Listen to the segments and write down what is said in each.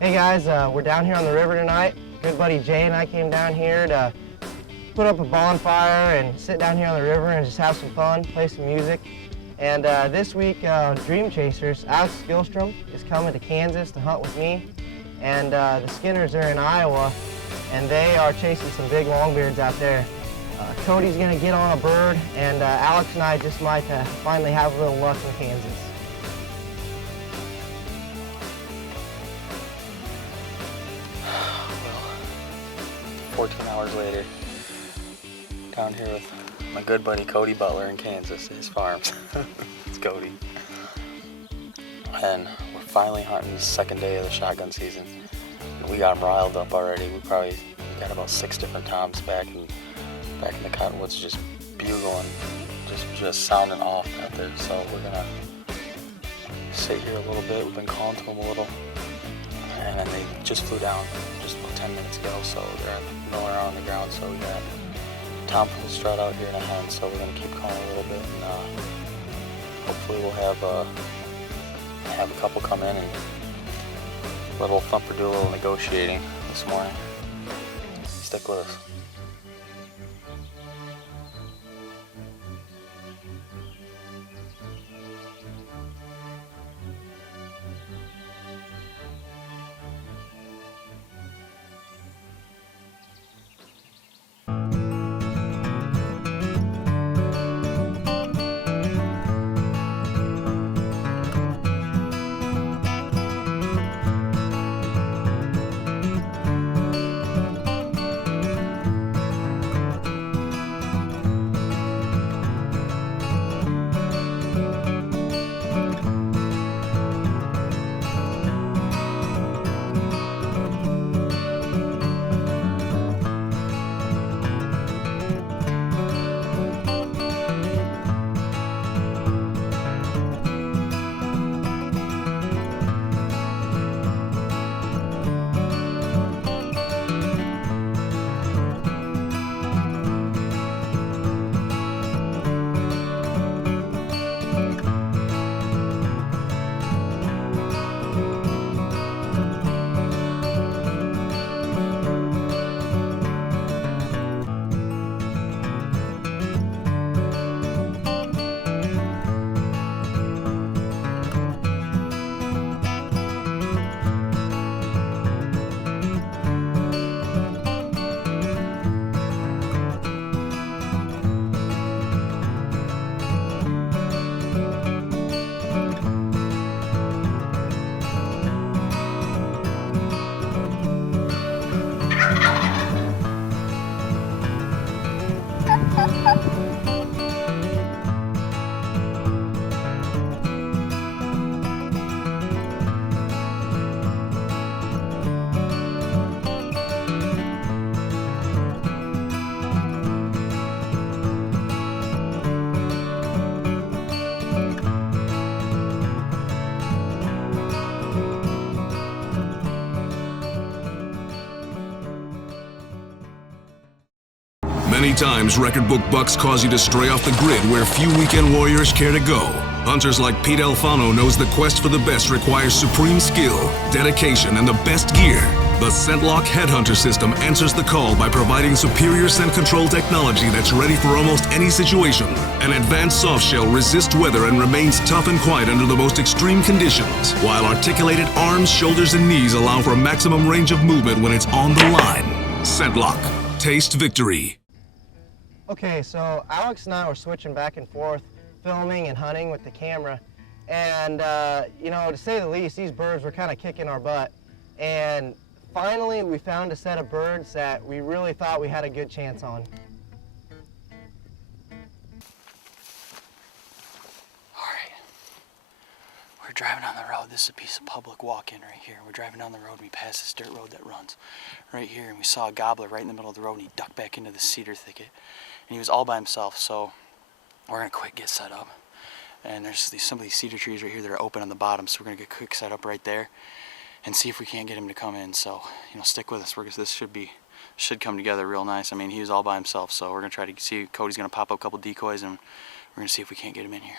Hey guys, we're down here on the river tonight. Good buddy Jay and I came down here to put up a bonfire and sit down here on the river and just have some fun, play some music. And this week, Dream Chasers, Alex Skillstrom is coming to Kansas to hunt with me. And the Skinners are in Iowa, and they are chasing some big longbeards out there. Cody's gonna get on a bird, and Alex and I just might finally have a little luck in Kansas. Well, 14 hours later, down here with my good buddy Cody Butler in Kansas, his farms. It's Cody. And we're finally hunting the second day of the shotgun season. We got them riled up already. We probably got about 6 different toms back in the cottonwoods, just bugling, just sounding off out there. So we're gonna sit here a little bit. We've been calling to them a little, and then they just flew down just about 10 minutes ago. So they're rolling around on the ground. So we got tom full strut out here in a hen. So we're gonna keep calling a little bit, and hopefully we'll have a couple come in and let old Thumper do a little negotiating this morning. Stick with us. Many times, record book bucks cause you to stray off the grid where few weekend warriors care to go. Hunters like Pete Alfano knows the quest for the best requires supreme skill, dedication, and the best gear. The ScentLok Headhunter system answers the call by providing superior scent control technology that's ready for almost any situation. An advanced softshell resists weather and remains tough and quiet under the most extreme conditions, while articulated arms, shoulders, and knees allow for maximum range of movement when it's on the line. ScentLok. Taste victory. Okay, so Alex and I were switching back and forth, filming and hunting with the camera. And, you know, to say the least, these birds were kind of kicking our butt. And finally, we found a set of birds that we really thought we had a good chance on. All right. We're driving down the road. This is a piece of public walk-in right here. We're driving down the road and we pass this dirt road that runs right here. And we saw a gobbler right in the middle of the road and he ducked back into the cedar thicket. And he was all by himself, so we're gonna quick get set up. And there's some of these cedar trees right here that are open on the bottom, so we're gonna get quick set up right there and see if we can't get him to come in. So, you know, stick with us. This should come together real nice. I mean, he was all by himself, so we're gonna try to see. Cody's gonna pop up a couple decoys, and we're gonna see if we can't get him in here.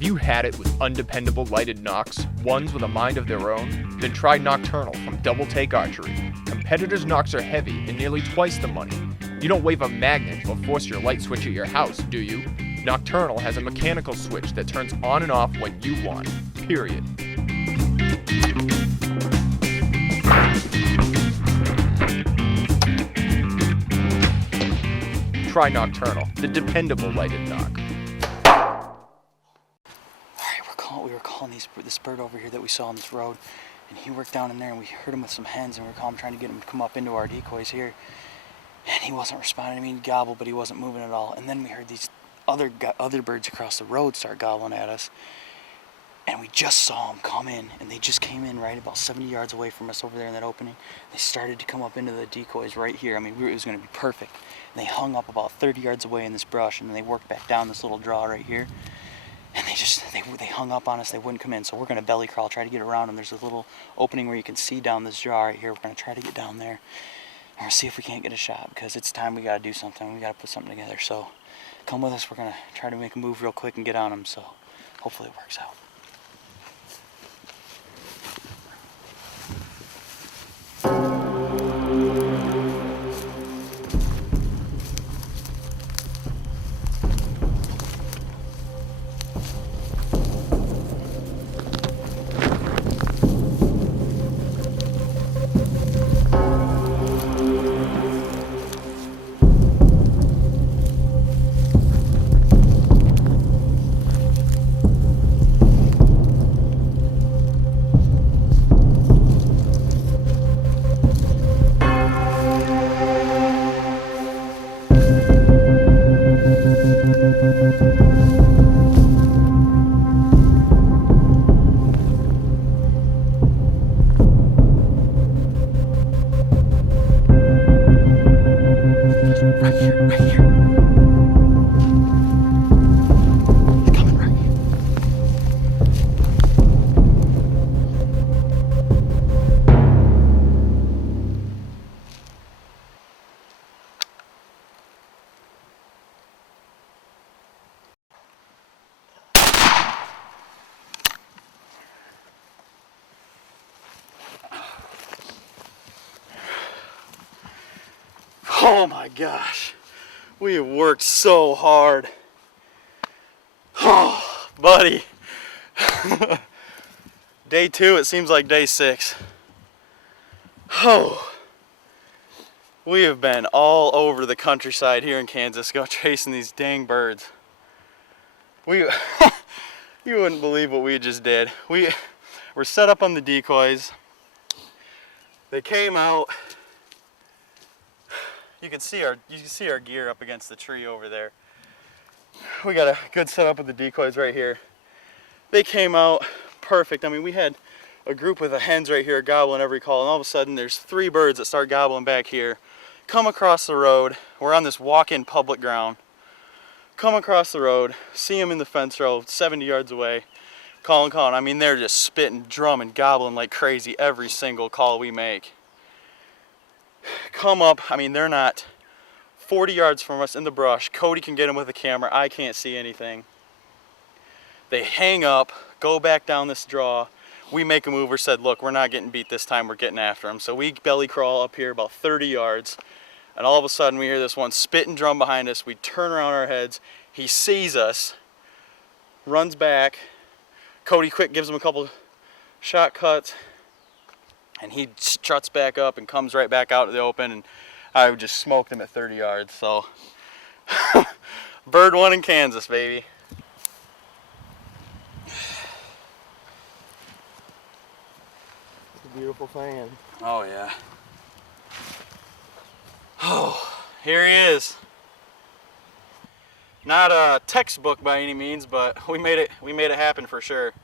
Have you had it with undependable lighted nocks, ones with a mind of their own? Then try Nocturnal from Double Take Archery. Competitors' nocks are heavy and nearly twice the money. You don't wave a magnet or force your light switch at your house, do you? Nocturnal has a mechanical switch that turns on and off when you want. Period. Try Nocturnal, the dependable lighted knock. We were calling this bird over here that we saw on this road, and he worked down in there, and we heard him with some hens, and we were calling, trying to get him to come up into our decoys here, and he wasn't responding. I mean, he gobbled, but he wasn't moving at all. And then we heard these other birds across the road start gobbling at us, and we just saw them come in, and they just came in right about 70 yards away from us over there in that opening. They started to come up into the decoys right here. I mean, it was going to be perfect. And they hung up about 30 yards away in this brush, and then they worked back down this little draw right here. And they hung up on us. They wouldn't come in. So we're going to belly crawl, try to get around them. There's a little opening where you can see down this draw right here. We're going to try to get down there and see if we can't get a shot, because it's time we got to do something. We got to put something together. So come with us. We're going to try to make a move real quick and get on them. So hopefully it works out. Oh my gosh, we have worked so hard. Oh, buddy. Day 2, it seems like day 6. Oh, we have been all over the countryside here in Kansas, go chasing these dang birds. You wouldn't believe what we just did. We were set up on the decoys. They came out. You can see our gear up against the tree over there. We got a good setup with the decoys right here. They came out perfect. I mean, we had a group with the hens right here gobbling every call, and all of a sudden there's 3 birds that start gobbling back here. Come across the road. We're on this walk-in public ground. Come across the road, see them in the fence row 70 yards away, calling. I mean, they're just spitting, drumming, gobbling like crazy every single call we make. Come up, I mean, they're not 40 yards from us in the brush. Cody can get them with a camera. I can't see anything. They hang up, go back down this draw. We make a move. We said, look, we're not getting beat this time. We're getting after them. So we belly crawl up here about 30 yards. And all of a sudden we hear this one spit and drum behind us. We turn around our heads. He sees us, runs back. Cody quick gives him a couple shot cuts. And he struts back up and comes right back out to the open, and I just smoked him at 30 yards. So, bird 1 in Kansas, baby. It's a beautiful thing. Oh yeah. Oh, here he is. Not a textbook by any means, but we made it happen for sure.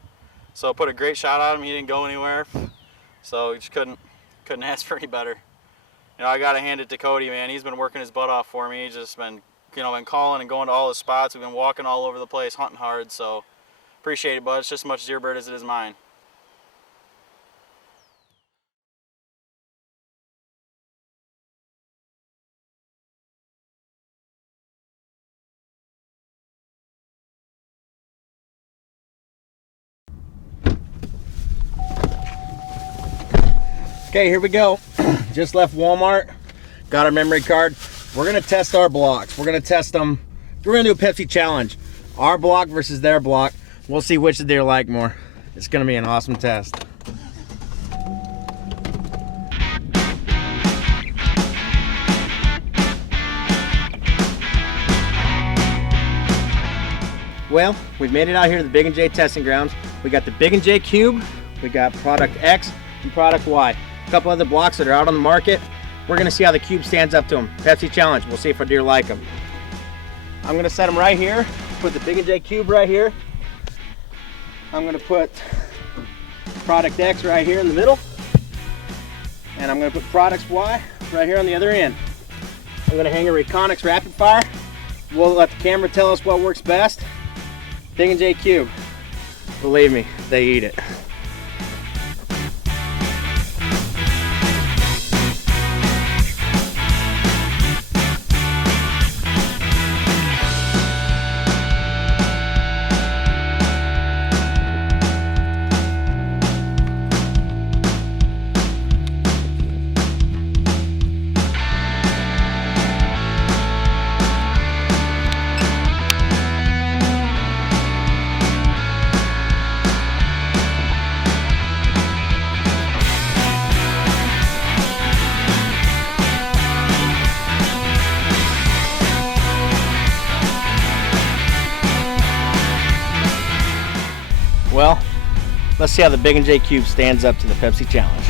So put a great shot on him. He didn't go anywhere. So you just couldn't ask for any better. You know, I gotta hand it to Cody, man. He's been working his butt off for me. He's just been, been calling and going to all his spots. We've been walking all over the place, hunting hard. So appreciate it, bud. It's just as much deer bird as it is mine. Okay, here we go. Just left Walmart. Got our memory card. We're gonna test our blocks. We're gonna test them. We're gonna do a Pepsi challenge. Our block versus their block. We'll see which the deer like more. It's gonna be an awesome test. Well, we've made it out here to the Big and J testing grounds. We got the Big and J Cube, we got product X and product Y. A couple other blocks that are out on the market. We're gonna see how the Cube stands up to them. Pepsi challenge, we'll see if our deer like them. I'm gonna set them right here. Put the Big and J Cube right here. I'm gonna put product X right here in the middle. And I'm gonna put product Y right here on the other end. I'm gonna hang a Reconyx Rapid Fire. We'll let the camera tell us what works best. Big and J Cube. Believe me, they eat it. Well, let's see how the Big and J Cube stands up to the Pepsi challenge.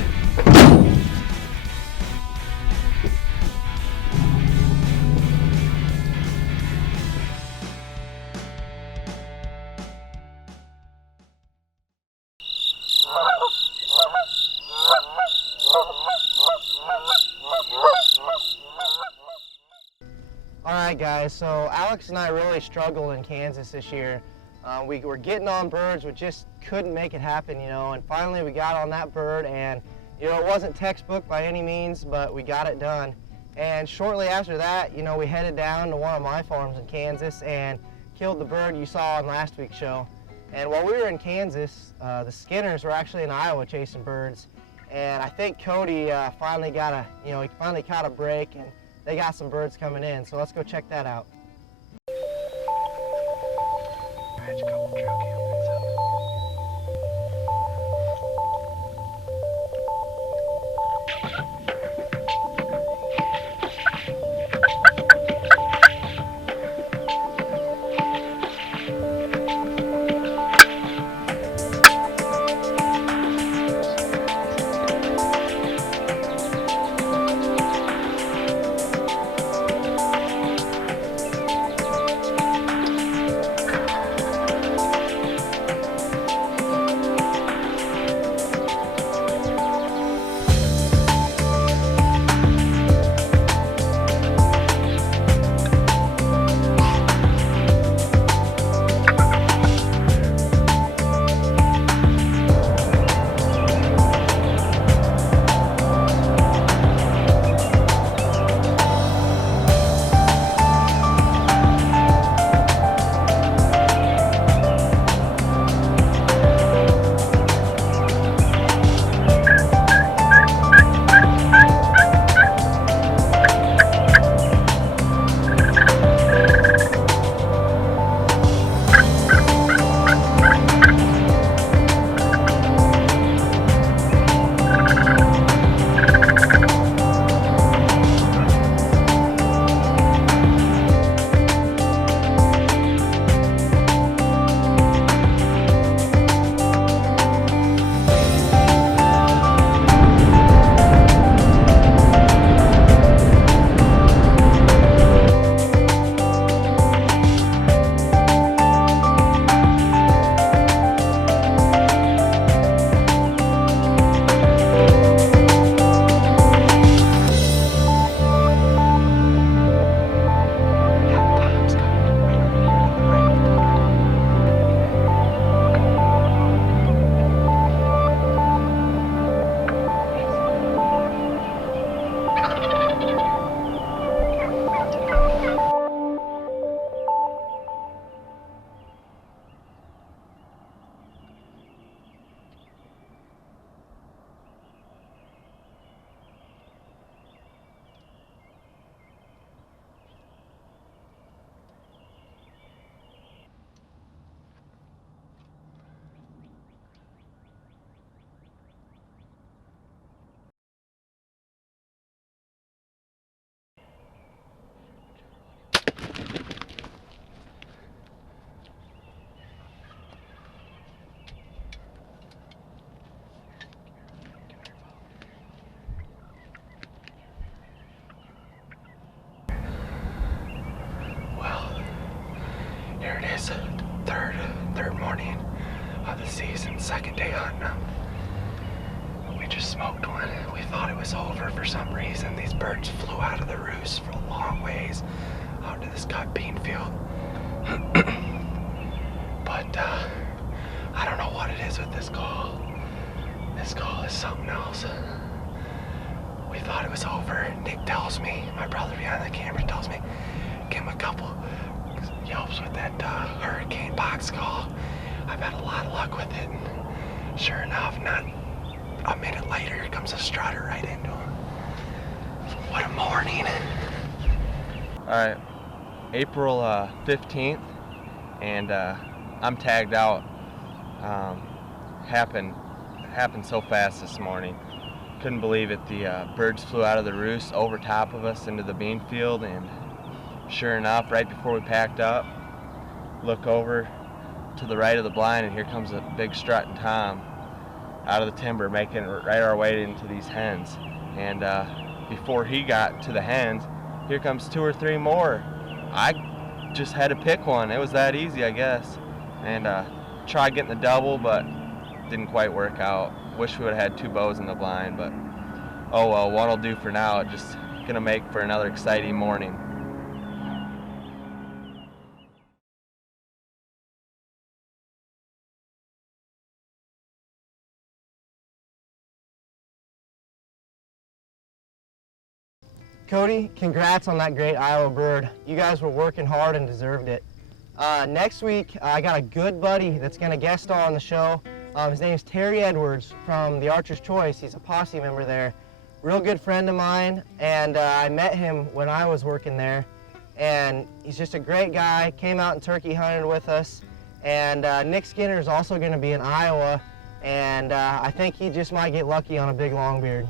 All right, guys, so Alex and I really struggled in Kansas this year. We were getting on birds, we just couldn't make it happen, you know, and finally we got on that bird, and, you know, it wasn't textbook by any means, but we got it done. And shortly after that, you know, we headed down to one of my farms in Kansas and killed the bird you saw on last week's show. And while we were in Kansas, the Skinners were actually in Iowa chasing birds, and I think Cody finally got a, you know, he finally caught a break, and they got some birds coming in, so let's go check that out. A couple trail cameras up. Here it is, third morning of the season, second day hunting them. We just smoked one. We thought it was over for some reason. These birds flew out of the roost for a long ways out to this cut bean field. But I don't know what it is with this call. This call is something else. We thought it was over. Nick tells me, my brother behind the camera tells me, give him a couple yelps with that hurricane box call. I've had a lot of luck with it. And sure enough, not a minute later, here comes a strutter right into him. What a morning. All right, April 15th, and I'm tagged out. Happened so fast this morning. Couldn't believe it. The birds flew out of the roost over top of us into the bean field, and sure enough, right before we packed up, look over to the right of the blind, and here comes a big strutting tom out of the timber, making it right our way into these hens. And before he got to the hens, here comes 2 or 3 more. I just had to pick one. It was that easy, I guess. And tried getting the double, but didn't quite work out. Wish we would have had 2 bows in the blind, but oh well, one'll do for now. Just gonna make for another exciting morning. Cody, congrats on that great Iowa bird. You guys were working hard and deserved it. Next week, I got a good buddy that's gonna guest star on the show. His name is Terry Edwards from the Archer's Choice. He's a posse member there. Real good friend of mine, and I met him when I was working there. And he's just a great guy, came out and turkey hunted with us. And Nick Skinner is also gonna be in Iowa, and I think he just might get lucky on a big longbeard.